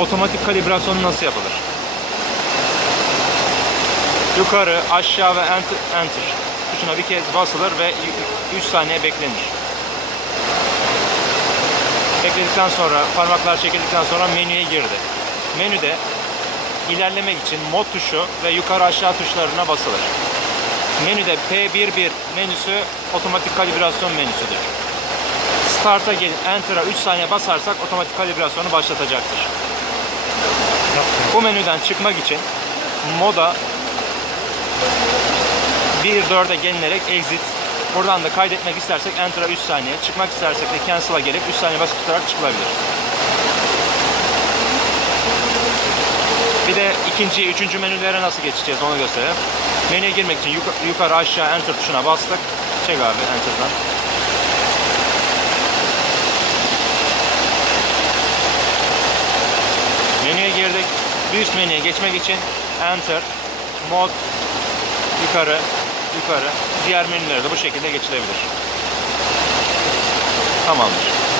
Otomatik kalibrasyonu nasıl yapılır? Yukarı, aşağı ve enter tuşuna bir kez basılır ve 3 saniye beklenir. Bekledikten sonra, parmaklar çekildikten sonra menüye girdi. Menüde ilerlemek için mod tuşu ve yukarı aşağı tuşlarına basılır. Menüde P11 menüsü otomatik kalibrasyon menüsüdür. Start'a gelip Enter'a 3 saniye basarsak otomatik kalibrasyonu başlatacaktır. Bu menüden çıkmak için moda 1.4'e gelinerek exit. Buradan da kaydetmek istersek Enter'a 3 saniye. Çıkmak istersek de Cancel'a gelip 3 saniye basıp tutarak çıkılabilir. Bir de ikinci, üçüncü menülere nasıl geçeceğiz onu göstereyim. Menüye girmek için yukarı aşağı Enter tuşuna bastık. Çek abi Enter'dan. Menüye girdik. Bir üst menüye geçmek için Enter, Mod, yukarı. Diğer menülere de bu şekilde geçilebilir. Tamamdır.